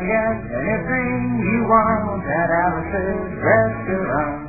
get anything you want at Alice's restaurant.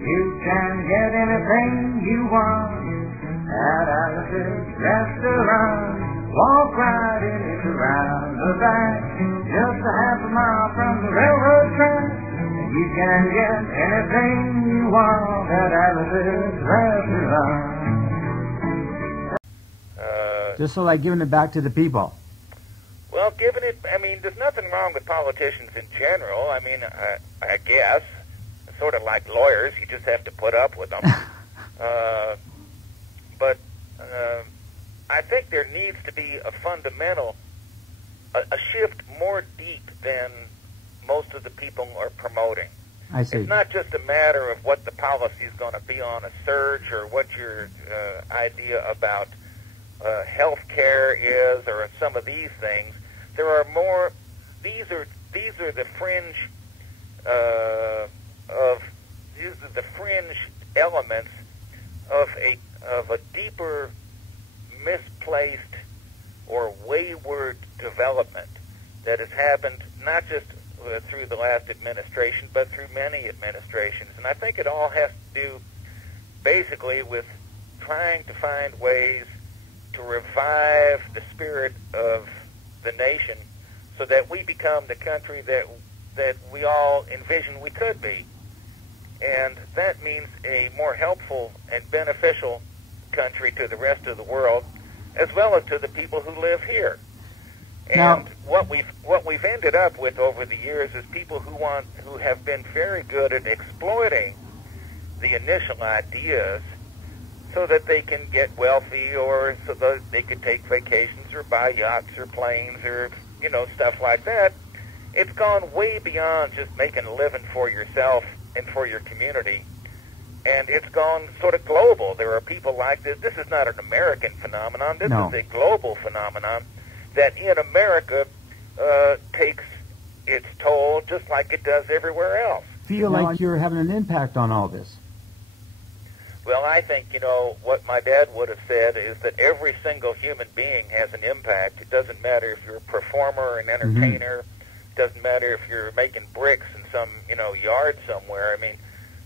You can get anything you want at Alice's restaurant. Walk right in, it's around the back, just a half a mile from the railroad track. You can get anything you want at Alice's restaurant. Just so like giving it back to the people. Well, giving it, I mean, there's nothing wrong with politicians in general. I mean, I guess, sort of like lawyers, you just have to put up with them. But I think there needs to be a fundamental, a shift more deep than most of the people are promoting. I see. It's not just a matter of what the policy is going to be on a surge or what your idea about health care is or some of these things. There are more. These are the fringe these are the fringe elements of a deeper, misplaced or wayward development that has happened not just through the last administration, but through many administrations. And I think it all has to do basically with trying to find ways to revive the spirit of the nation so that we become the country that we all envision we could be. And that means a more helpful and beneficial country to the rest of the world, as well as to the people who live here. And now, what we've ended up with over the years is people who have been very good at exploiting the initial ideas so that they can get wealthy, or so that they could take vacations or buy yachts or planes or, you know, stuff like that. It's gone way beyond just making a living for yourself and for your community. And it's gone sort of global. There are people like this. This is not an American phenomenon. This is a global phenomenon that in America takes its toll just like it does everywhere else. Feel like you're having an impact on all this? Well, I think, you know, what my dad would have said is that every single human being has an impact. It doesn't matter if you're a performer or an entertainer. It doesn't matter if you're making bricks in some, you know, yard somewhere. I mean,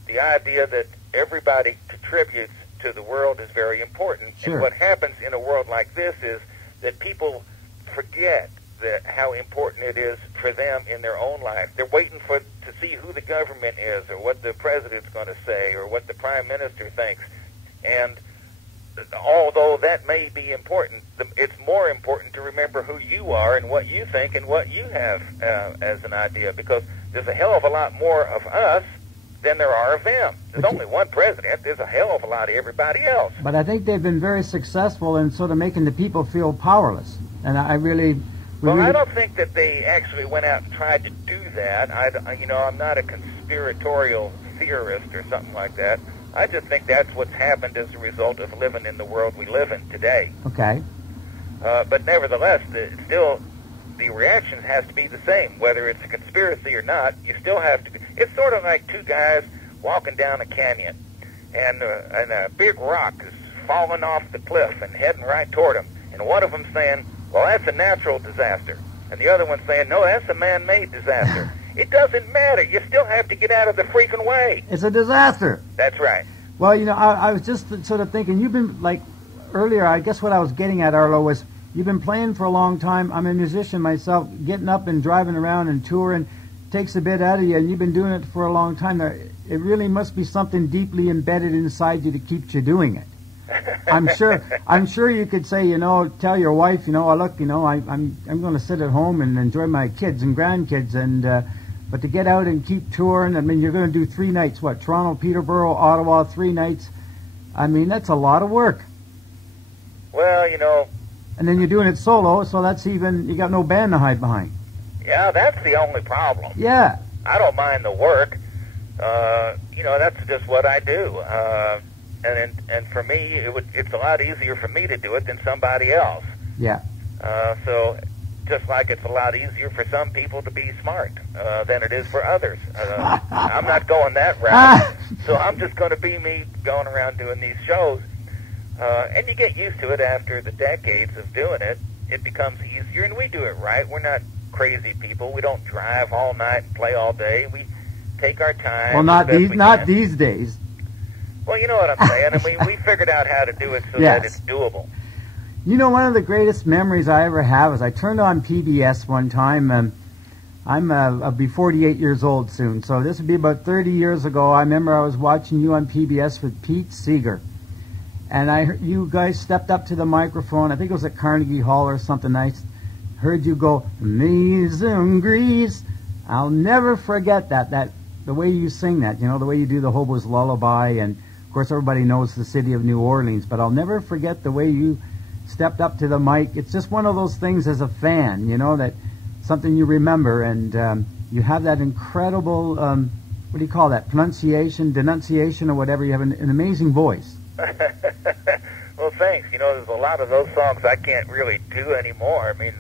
the idea that everybody contributes to the world is very important. Sure. And what happens in a world like this is that people forget how important it is for them in their own life. They're waiting to see who the government is, or what the president's going to say, or what the prime minister thinks. And although that may be important, it's more important to remember who you are and what you think and what you have as an idea, because there's a hell of a lot more of us than there are of them. There's only one president. There's a hell of a lot of everybody else. But I think they've been very successful in sort of making the people feel powerless. And I really... I don't think that they actually went out and tried to do that. I'm not a conspiratorial theorist or something like that. I just think that's what's happened as a result of living in the world we live in today. Okay. But nevertheless, still, the reaction has to be the same. Whether it's a conspiracy or not, you still have to... It's sort of like two guys walking down a canyon, and a big rock is falling off the cliff and heading right toward them. And one of them saying, well, that's a natural disaster. And the other one saying, no, that's a man-made disaster. It doesn't matter. You still have to get out of the freaking way. It's a disaster. That's right. Well, you know, I was just sort of thinking, you've been, like, earlier, I guess what I was getting at, Arlo, was you've been playing for a long time. I'm a musician myself. Getting up and driving around and touring takes a bit out of you, and you've been doing it for a long time. It really must be something deeply embedded inside you that keeps you doing it. I'm sure you could say, you know, tell your wife, you know, oh, look, you know, I'm going to sit at home and enjoy my kids and grandkids, and but to get out and keep touring, I mean, you're going to do 3 nights, what, Toronto, Peterborough, Ottawa, 3 nights. I mean, that's a lot of work. Well, you know. And then you're doing it solo, so that's even, you got no band to hide behind. Yeah, that's the only problem. Yeah. I don't mind the work. You know, that's just what I do. And for me, it's a lot easier for me to do it than somebody else. Yeah. So just like it's a lot easier for some people to be smart than it is for others. I'm not going that route. So I'm just going to be me going around doing these shows. And you get used to it after the decades of doing it. It becomes easier, and we do it right. We're not crazy people. We don't drive all night and play all day. We take our time. Well, not these days. Well, you know what I'm saying. I mean, we figured out how to do it so Yes. that it's doable. You know, one of the greatest memories I ever have is I turned on PBS one time. I'll be 48 years old soon, so this would be about 30 years ago. I remember I was watching you on PBS with Pete Seeger, and you guys stepped up to the microphone. I think it was at Carnegie Hall or something. I heard you go, "Amazing Grace." I'll never forget that the way you sing that. You know, the way you do the Hobo's Lullaby, and of course everybody knows the city of New Orleans. But I'll never forget the way you stepped up to the mic. It's just one of those things as a fan, you know, that something you remember, and you have that incredible, what do you call that, denunciation or whatever. You have an amazing voice. Well, thanks. You know, there's a lot of those songs I can't really do anymore. I mean,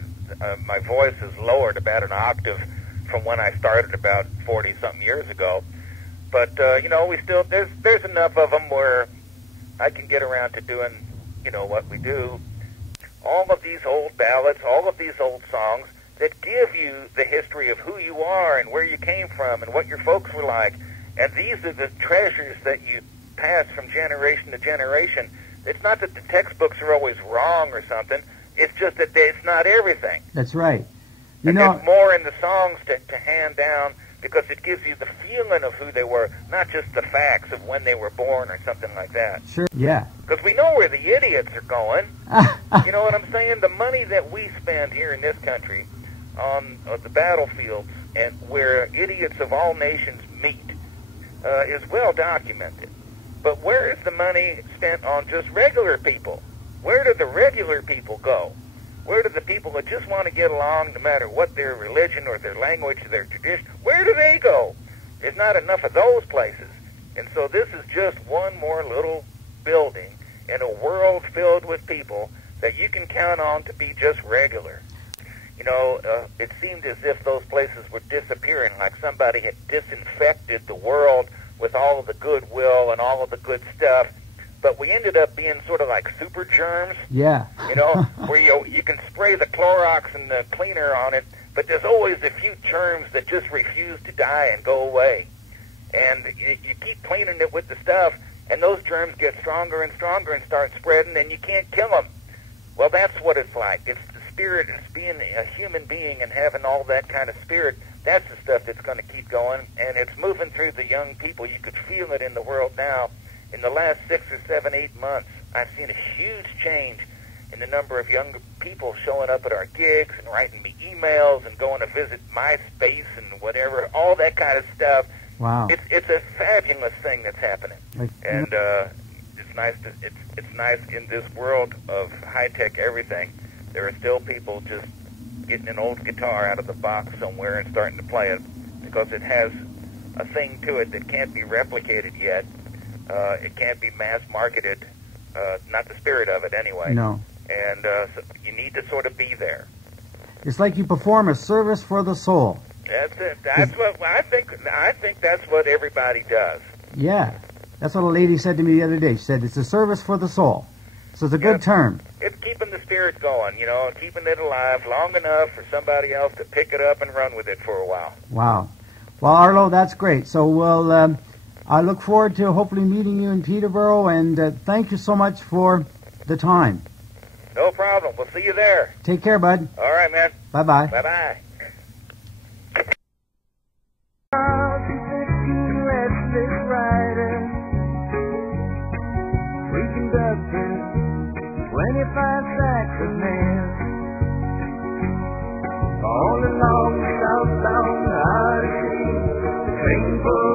my voice is lowered about an octave from when I started about 40-something years ago. But, you know, we still, there's enough of them where I can get around to doing, you know, what we do. All of these old ballads, all of these old songs that give you the history of who you are and where you came from and what your folks were like. And these are the treasures that you pass from generation to generation. It's not that the textbooks are always wrong or something. It's just that it's not everything. That's right. You and know, there's more in the songs to hand down, because it gives you the feeling of who they were, not just the facts of when they were born or something like that. Sure, yeah. Because we know where the idiots are going. You know what I'm saying? The money that we spend here in this country on the battlefields and where idiots of all nations meet is well documented. But where is the money spent on just regular people? Where do the regular people go? Where do the people that just want to get along, no matter what their religion or their language or their tradition, where do they go? There's not enough of those places. And so this is just one more little building in a world filled with people that you can count on to be just regular. You know, it seemed as if those places were disappearing, like somebody had disinfected the world with all of the goodwill and all of the good stuff. But we ended up being sort of like super germs. Yeah. You know, where you can spray the Clorox and the cleaner on it, but there's always a few germs that just refuse to die and go away. And you keep cleaning it with the stuff, and those germs get stronger and stronger and start spreading, and you can't kill them. Well, that's what it's like. It's the spirit. It's being a human being and having all that kind of spirit. That's the stuff that's going to keep going, and it's moving through the young people. You could feel it in the world now. In the last 6 or 7, 8 months, I've seen a huge change in the number of young people showing up at our gigs and writing me emails and going to visit MySpace and whatever, all that kind of stuff. Wow. It's a fabulous thing that's happening, and it's nice. It's nice in this world of high tech everything. There are still people just getting an old guitar out of the box somewhere and starting to play it because it has a thing to it that can't be replicated yet. It can't be mass marketed, not the spirit of it anyway. No. And so you need to sort of be there. It's like you perform a service for the soul. That's it. That's what I think. I think that's what everybody does. Yeah. That's what a lady said to me the other day. She said, it's a service for the soul. So it's a good term. It's keeping the spirit going, you know, keeping it alive long enough for somebody else to pick it up and run with it for a while. Wow. Well, Arlo, that's great. So we'll... I look forward to hopefully meeting you in Peterborough, and thank you so much for the time. No problem. We'll see you there. Take care, bud. All right, man. Bye-bye. Bye-bye. All along the southbound Odyssey, waiting for